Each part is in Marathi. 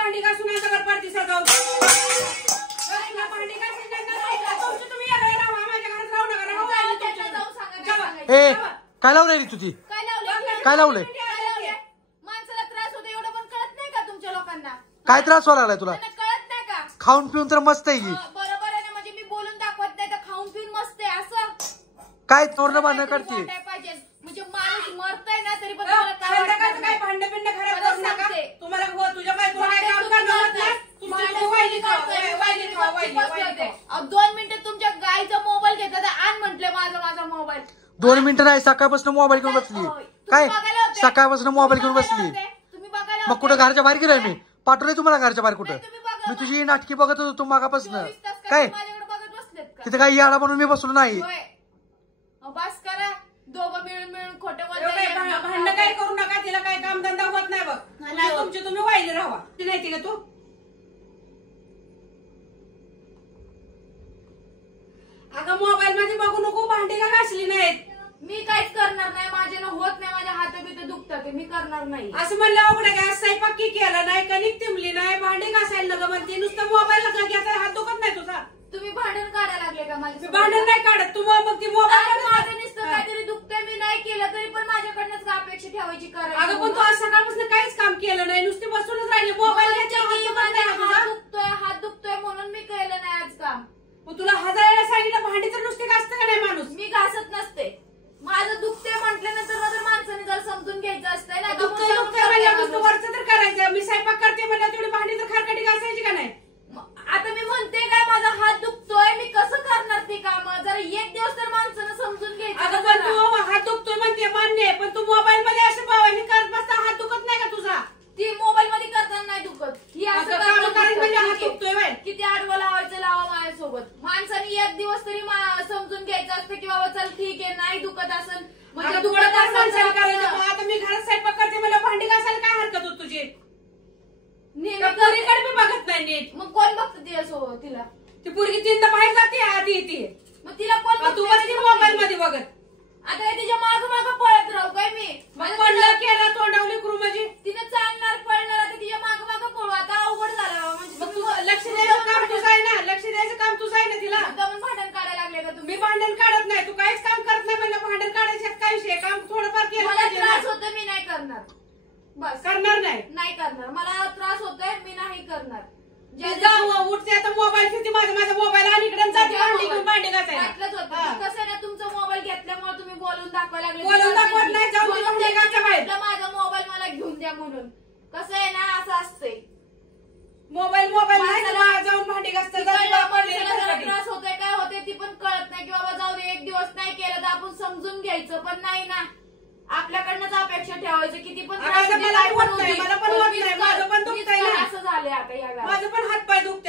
भांडी घासून आता घर पार्टी सजावून भांडी घासून तुम्ही माझ्या घरात राहू नका. काय लावलंय तुझी? काय लावलंय? माणसाला त्रास होतो एवढं पण कळत नाही का तुमच्या लोकांना? काय त्रास व्हायला लागलाय तुला? कळत नाही का? खाऊन पिऊन तर मस्त आहे की. बरोबर आहे ना, म्हणजे मी बोलून दाखवत नाही तर खाऊन पिऊन मस्त आहे असं काय तोरणं बांधणं करते? म्हणजे माणूस मरतय ना तरी पण काय भांडे बिंडे खराब करू नका. तुम्हाला तुझ्या बायकोला काय काम करणार नाही. 2 मिनिटं तुमच्या गायचा मोबाईल घेतला तर आण म्हटले माझा मोबाईल. 2 मिनिटं नाही, सकाळपासून मोबाईल घेऊन बसली. काय सकाळपासून मोबाईल घेऊन बसली? मग कुठं घरच्या बाहेर गेलोय मी? पाठवलंय तुम्हाला घरच्या बाहेर कुठं? मी तुझी नाटकी बघत होतो तू मागापासून. काय तिथे काही याडा म्हणून मी बसलो नाही. बस करा दोघं मिळून खोटं भांडण काय करू नका. तिला काय काम धंदा होत नाही बघ. तुमची तुम्ही वाहिले राहा. ती नाही का तू? अगं मोबाईल मध्ये बघू नको. भांडी का घासली नाहीत? मी काहीच करणार नाही. माझ्यानं होत नाही. माझ्या हात बित दुखतात. मी करणार नाही. असं म्हणलं अवघड काय? स्वयंपाक केला नाही, कणिक तिमली नाही, भांडी घासायला नका म्हणते. नुसतं मोबाईल नका घ्यायचा. हात दुखत नाही तुझा? तुम्ही भांडण काढायला लागले का माझे? भांडण नाही काढत. तू मग ती मोबाईल माझं नुसतं काहीतरी दुखतंय. मी नाही केलं तरी पण माझ्याकडनंच का अपेक्षा ठेवायची करायची? अगं पण तू आज सकाळपासून काहीच काम केलं नाही. नुसती बसूनच राहिली. मोबाईल हात दुखतोय म्हणून मी केलं नाही आज काम. तुला 1000 वेळा सांगितलं भांडी तर नुसते घासतं का नाही माणूस? मी घासत नसते. माझं दुखते म्हटल्यानंतर माझ्या माणसाने जर समजून घ्यायचं असतंय ना. नुसतं वरचं तर करायचं. मी स्वयंपाक करते म्हणजे तेवढी भांडी तर खारकटी घासायची का नाही? आता मी म्हणते काय माझा हात दुखतोय मी कसं करणार ते काम? जरा एक दिवस तर माणसानं समजून घ्यायचं. अगं पण तू हात दुखतोय म्हणते मान्य आहे, पण तू मोबाईल मध्ये असे भावानी करत बसता. हात दुखत नाही का तुझा? ती मोबाईल मध्ये करताना नाही दुखत. ही असं हात दुखतोय बाय. किती आडवं लावायचं लावा माझ्यासोबत. माणसाने एक दिवस तरी समजून घ्यायचं असतं की बाबा चल ठीक आहे नाही दुखत असेल म्हणजे दुखत असेल करायचं. आता मी घरात स्वयंपाक करते मला भांडी घासायला काय हरकत होत तुझी? पोरीकडे मी बघत नाही नीट. मग कोण बघतं तिच्यासोबत? तिला ती पोरगी 3दा बाहेर जाते आधी येते. मग तिला कोण? तू बसती मोबाईल मध्ये बघत. आता काय तिच्या माग पळत राहू काय मी? पडलं केलं तोंडावली करू म्हणजे तिने चालणार पळणार. आता तिच्या माग पळू. आता अवघड झालं. म्हणजे लक्ष द्यायचं काम तुझं आहे ना. लक्ष द्यायचं काम तुझं आहे ना. तिला भांडण काढायला लागले का तुम्ही? मी भांडण काढत नाही. तू काहीच काम करत नाही म्हणलं भांडण काढायच्यात काय विषय? काम थोडंफार केलं त्रास होतं मी नाही करणार. बस करणार नाही करणार. मला त्रास होतोय मी नाही करणार. उठते आता मोबाईल घेते माझा मोबाईल आणि इकडे जाते भांडी घासायला. कसं आहे ना तुमचा मोबाईल घेतल्यामुळे तुम्ही बोलून दाखवायला लागले. बोलून दाखवत नाही. जाऊन भांडी घासायला बाहेर. माझा मोबाईल मला घेऊन द्या म्हणून. कसं आहे ना असं असतंय. मोबाईल नाही जाऊन भांडी घासता. त्रास होतोय काय होतंय ती पण कळत नाही की बाबा जाऊ दे एक दिवस नाही केलं तर आपण समजून घ्यायचं. पण नाही ना आपल्याकडनंच अपेक्षा ठेवायचं. किती पण मला पण होत नाही. माझं पण दुखतंय. असं झालंय आता या घरात. माझं पण हात पाय दुखते.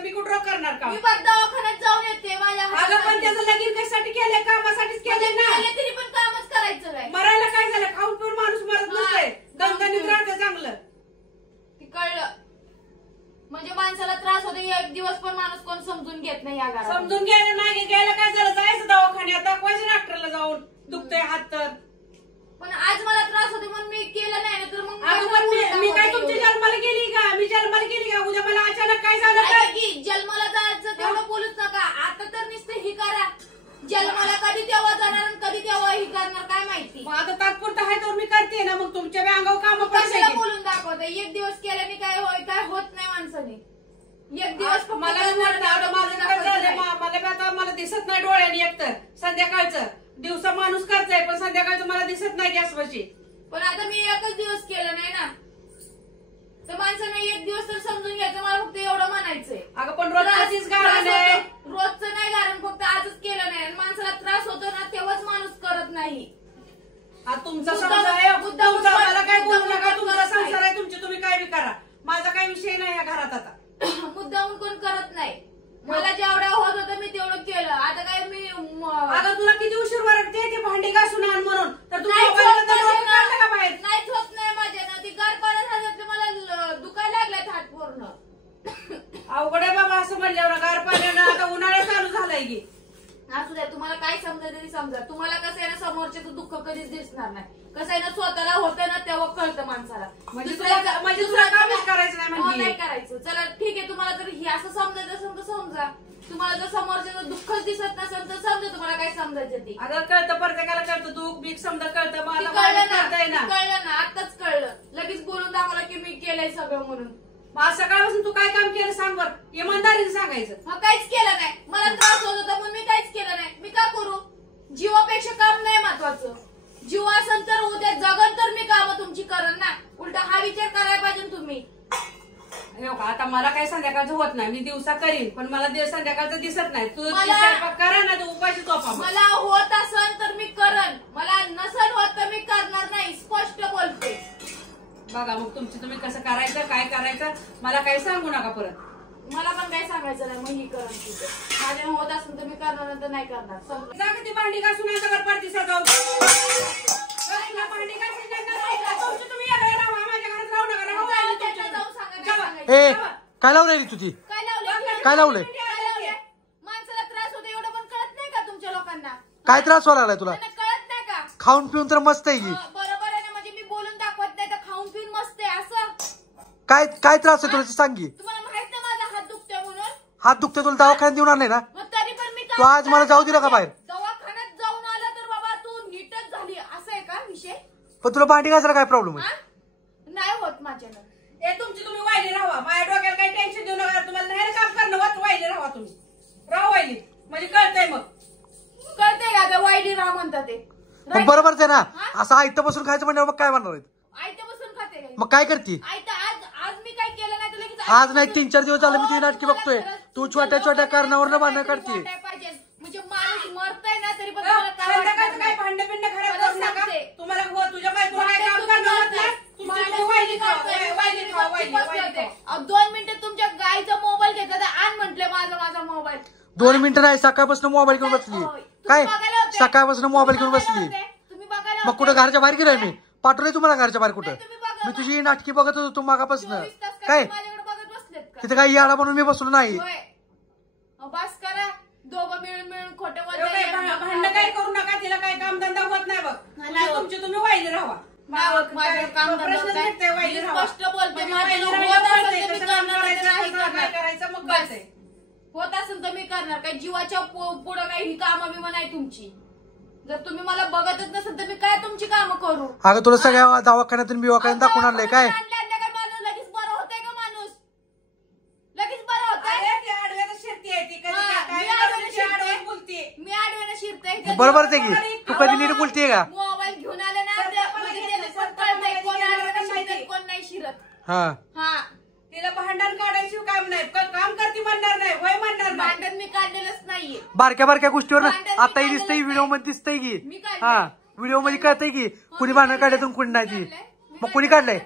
मी कुठं करणार का? मी दवाखान्यात जाऊन येते. माझ्या पण त्याचं लगीन कशासाठी केलंय? कामासाठीच केलंय ना. तरी पण कामच करायचं काय? मरायला काय झालं? खाऊन पिऊन माणूस मरत नसतंय. दणदणीत राहतं चांगलं. ती कळलं म्हणजे माणसाला त्रास होतो. एक दिवस पण माणूस कोण समजून घेत नाही या घरात. समजून घ्यायला नाही घ्यायला काय झालं? जायचं दवाखान्यात दाखवायचं डॉक्टरला जाऊन. दुखतोय हात तर. पण आज मला त्रास होते म्हणून मी केलं नाही तर मग मी काय तुमच्या जन्माला गेली का? मी जन्माला गेली का? उद्या मला अचानक काय झालं की जन्माला जायचं तेवढं बोलूच नका. आता तर नुसतं ही करा. जन्माला कधी तेव्हा जाणार आणि कधी तेव्हा ही करणार काय माहिती. आता तात्पुरतं आहे तर मी करते ना. मग तुमच्या अंगावर काम कशाला बोलून दाखवत? एक दिवस केल्याने काय होत नाही माणसाने. एक दिवस मला दिसत नाही डोळ्याने. एकतर संध्याकाळचं दिवसा माणूस करताय पण संध्याकाळचं मला दिसत नाही गॅसपाशी. पण आता मी एकच दिवस केलं नाही ना तर माणसाने एक दिवस तर समजून घ्यायचं. मला फक्त एवढं म्हणायचंय. अगं पण रोजच गारण आहे. रोजचं नाही कारण फक्त आजच केलं नाही. आणि माणसाला त्रास होतो ना तेव्हाच माणूस करत नाही. तुमचा संसार आहे. मला काय बोलू नका. तुमचा संसार आहे. तुमचे तुम्ही काय बी करा. माझा काही विषय नाही या घरात. आता मुद्दामून कोण करत नाही. मला जेवढं होत होतं मी तेवढं केलं. आता काय मी अगं तुला किती उशीर वाटते ते भांडी घासून आण म्हणून तर तू नाहीच होत नाही माझ्यानं. ती गार पाण्यात मला दुखायला लागलाय हात पूर्ण. अवघड आहे बाबा असं म्हणल्यावर. गार पाण्यानं आता उन्हाळा चालू झालाय की. असू द्या तुम्हाला काय समजा तरी समजा. तुम्हाला कसं आहे ना समोरच्याचं दुःख कधीच दिसणार नाही. कसं आहे ना स्वतःला होतं ना तेव्हा कळतं माणसाला. म्हणजे तुला कामच करायचं नाही म्हणजे नाही करायचं. चला ठीक आहे, तुम्हाला जर हे असं समजायचं असेल तर समजा. तुम्हाला जर समोरच्याचं दुःखच दिसत नसेल तर समजा तुम्हाला काय समजायचं ते. आता कळतं, प्रत्येकाला कळतं, दुःख बीक समजा कळतं, मला कळलं ना, आताच कळलं. लगेच बोलून दाखवलं की मी केलंय सगळं म्हणून. आज सकाळपासून तू काय काम केलं सांग बरं, इमानदारीने सांगायचं. काहीच केलं नाही, मला त्रास होत होता म्हणून मी काहीच केलं नाही. मी का करू? जीवापेक्षा काम नाही महत्वाचं. जीव असेल तर उद्या जगन तर मी कामं तुमची करन ना. उलटा हा विचार करायला पाहिजे तुम्ही. आता मला काही संध्याकाळचं होत नाही, मी दिवसा करीन, पण मला संध्याकाळचं दिसत नाही. तू मला- स्वयंपाक करा ना, तू उपाशी झोपा. मला होत असेल तर मी करन, मला नसेल होत तर मी करणार नाही. स्पष्ट बोलते. बघा मग तुमचं तुम्ही कसं करायचं, काय करायचं, मला काही सांगू नका परत. मला पण काही सांगायचं नाही. मग ही करन तिथे माझ्या होत असेल तर मी करणार, नंतर नाही करणार. समजा. जा का ती भांडी घासून आता बरं पडती सजावून. भांडी घासून तुमची तुम्ही वेगळे राहा, माझ्या घरात राहू नका. राहू जाऊ, राहिली त्यांना तुमची. जाऊन सांगा, जावा. काय सांगायचं. ए काय लावून राहिली तुझी? काय लावलंय? काय लावलंय? काय लावलंय? माणसाला त्रास होतो एवढं पण कळत नाही का तुमच्या लोकांना? काय त्रास व्हायला लागलाय तुला? त्यांना कळत नाही का? खाऊन पिऊन तर मस्त आहे की. बरोबर आहे ना, म्हणजे मी बोलून दाखवत नाही तर खाऊन पिऊन मस्त आहे असं. काय काय त्रास आहे तुला ते सांग की. तुम्हाला माहित नाही माझा हात दुखतोय म्हणून? हात दुखते तुला दवाखान्यात देऊन आणले ना? मग तरी पण मी तू आज मला जाऊ दिलं का बाहेर? दवाखान्यात जाऊन आला तर बाबा तू नीटच झाली असं आहे का विषय? पण तुला भांडी घासायला काय प्रॉब्लेम आहे? हा? नाही होत माझ्यानं. ए तुमची तुम्ही वाहिली राहा, माझ्या डोक्याला काही टेन्शन देऊ नका. तुम्हाला नाही काम करणं होत, वाहिली राहा तुम्ही. राहा वाहिली, म्हणजे कळतंय मग. कळतंय का? वाईली राहा म्हणतात ते. मग बरोबरच आहे ना. असं आयतं बसून खायचं म्हणजे मग काय म्हणणार आहेत? आयतं बसून खाते काय? मग काय करते? आयतं आज मी काय केलं नाही तर लगेच आज नाही 3-4 दिवस झाले मी तुझी नाटकी बघतोय. तू छोट्या छोट्या कारणावर भांडणं करते. म्हणजे माणूस मरतय ना तरी पण तुम्हाला काय संध्याकाळचं वाटत काय नाही. भांडण बिंड खराब मला करू नका. सांगते. तुम्हाला हो तुझ्या बायकोला काय काम करणं होत नाही. तुमची तुम्ही वाहिली खावा, वाहिली खावा, वाहिली खावा. 2 मिनिटं तुमच्या गाईचा मोबाईल घेतला तर आण म्हटले माझा मोबाईल. 2 मिनिटं नाही, सकाळपासून मोबाईल घेऊन बसली. काय सकाळपासून मोबाईल घेऊन बसली? तुम्ही बघायला मग कुठं घरच्या बाहेर गेलोय मी? पाठवलंय तुम्हाला घरच्या बाहेर कुठं? नाही, तुम्ही बघा. मी तुझी नाटकी बघत होतो तू मागापासून. 24 तास काय माझ्याकडे बघत बसलेत का? तिथे काही याडा म्हणून मी बसलो नाही. होय. बस करा. दोघं मिळून खोटं भांडण काय करू नका. तिला काय कामधंदा होत नाही बघ. नाही होत. तुमची तुम्ही वाहिली राहा. माझं काम प्रश्नच मिटतंय, वाहिली राहा. स्पष्ट बोलते. म्हणजे माझ्यानं वाहिली होत राहिलं असेल तर मी कळतंय, करणार, नाही तर नाही कसं काय करणार. करायचं मग बस. कळतंय. होत असेल तर मी करणार. काही जीवाच्या पुढं काही ही कामं बिमं नाही तुमची. जर तुम्ही मला बघतच नसेल तर मी काय तुमची कामं करू? अगं तुला सगळ्या दवाखान्यातून बिवाखान्यात दाखवून आणलंय काय? आणल्या काय माणूस लगेच बरं होतंय का माणूस? लगेच बरं होतंय? अरे ती आडव्याला शिरती आहे ती. कधी हा, काय मी काय आडव्याला ती शिरते. आडव्याला बोलते. मी आडव्यानं शिरते. बरोबरच आहे की. तू कधी नीट बोलतीये का? मोबाईल घेऊन आले ना सरपणाला म्हणजे गेलं, त्याला पण सरपणाला कळतंय कोण गेलं, आडव्यानं पण शिरतंय, माहिती. कोण नाही शिरत. हा हा. तिला भांडण काढायची काम नाही. काम करती म्हणणार नाही, वय म्हणणार नाही. भांडण मी काढलेलंच नाहीये. बारक्या बारक्या गोष्टीवर भांडण मी आताही काढलेलं दिसतंय, व्हिडिओ मध्ये दिसतंय की. मी काढलंय. हा व्हिडिओ मध्ये कळतंय की कुणी भांडण काढल्यातून कुणी नाही ती. मी मग कुणी काढलंय?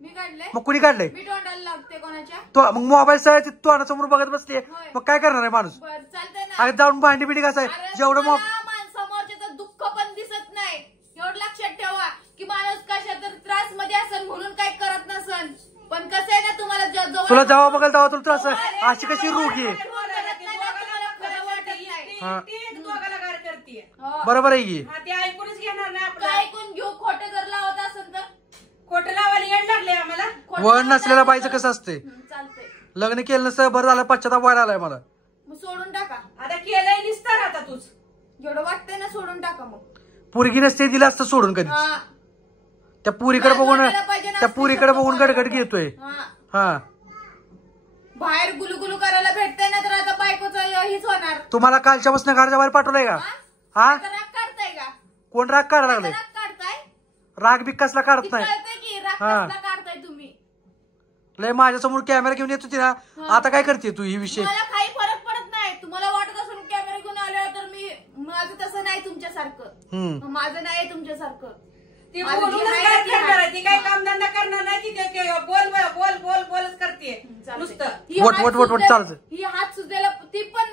मी काढलंय. मग कुणी काढलंय? मी तोंडाला लागते कोणाच्या? तो मग मोबाईल सह तू समोर बघत बसते. होय. मग काय करणार आहे माणूस? बरं चालतंय ना. अरे जाऊन भांडी बिंडी घासाय अरे जेवढं मग तुम्हाला समोरच्याचं दुःख पण दिसत नाही. एवढं लक्षात ठेवा की माणूस कशा तर त्रास मध्ये असेल म्हणून काय करत नसन. पण कसं आहे ना तुम्हाला जवळ तुला जेव्हा बघाल तेव्हा तुला त्रास आहे. अशी कशी रोग आहे? हा. ती दोघाला गार करतीये. बरोबर आहे की. हा, ती ऐकूनच घेणार नाही आपलं. ऐकून घेऊ. खोटं जर लावत असेल तर खोटं लावायला येड लागले आम्हाला. खोटं वळण लावत नसलेल्या असेल बाईचं तर- कसं असते? चालतंय. लग्न केलं नसतं बरं झालं. पश्चाताप वाढ आलाय मला. मग सोडून टाका. आता केलंय निसतर आता तूच. जेवढं वाटतंय ना सोडून टाका मग. पोरगी नसते दिलं असतं सोडून कधी. हा. त्या पुरीकडे बघून वाटायला पाहिजे ना, त्या पुरीकडे बघून स्त्रीचं गडगड घेतोय. हा. हा बाहेर गुलुगुलू करायला भेटतंय ना तर आता बायकोचं हीच होणार. तुम्हाला कालच्यापासून घरच्या बाहेर पाठवलंय का? हा आता राग काढताय का? कोण राग काढायला लागले? राग काढताय? राग बी कसला ती काढत नाही. कळतंय की राग हा. कसला काढताय तुम्ही. लय माझ्यासमोर कॅमेरा घेऊन येत होती ना. आता काय करते तू ही विषय? मला काही फरक पडत नाही. तुम्हाला वाटत असेल कॅमेरा घेऊन आल्यावर तर मी माझं तसं नाही तुमच्यासारखं. माझं नाही तुमच्यासारखं. ती माझी बोलूनच जी आहे काय ती करणार आहे. आहे. ती काय कामधंदा करणार नाही. ती बोल बोल बोल बोलच करते नुसतं. ही वट हात वट वट वट सुजलेलं- चालतं. ही हात सुजलेला ती पण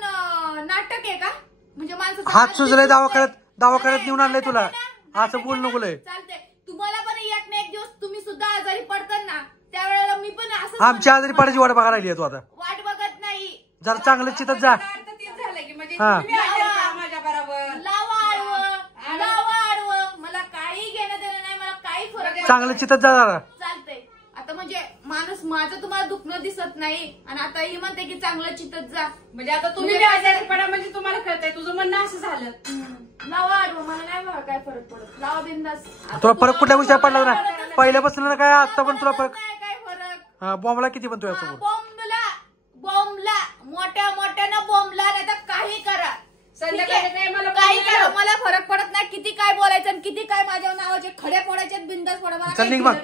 नाटक आहे का? म्हणजे माणसाचा हात सुजलाय दवाखान्यात नाही, नेऊन आणलंय तुला. नाटक आहे ना? असं बोल नको लय. चालतंय. तुम्हाला पण एक ना एक दिवस तुम्ही सुद्धा आजारी पडतात ना त्यावेळेला मी पण असं आमच्या आजारी पडायची वाट बघायला लागली तू आता. वाट बघत नाही. जरा चांगलं चितत जा. अर्थ तेच झालं की म्हणजे हा. तुम्ही आजारी पडा माझ्या बरोबर. लावा आडवं मला काही घेणं देणं नाही. मला काही फरक पडत चांगलं चितत जा जरा. चालतंय. आता म्हणजे माणूस माझं तुम्हाला दुखणं दिसत नाही आणि आता ही म्हणते की चांगलं चितत जा. म्हणजे आता तुम्ही बी आजारी पडा म्हणजे तुम्हाला कळतंय, तुझं म्हणणं असं झालं. लावा आडवं, मला नाही बघा काय फरक पडत. लावा बिंदास. तुला फरक कुठल्या विषयात पडला ना पहिल्यापासून काय आता पण तुला फरक नाही काय फरक. हा, बॉम्बला किती पण तुझ्यासोबत बॉम्बला मोठ्या मोठ्यानं बॉम्बला नाही तर काही करा संध्याकाळी काय मला काही करा, मला फरक पडत नाही. किती काय बोलायचं आणि किती काय माझ्या नावाचे खडे फोडायचे बिंदास फोडा, मला चल निघ काही मग.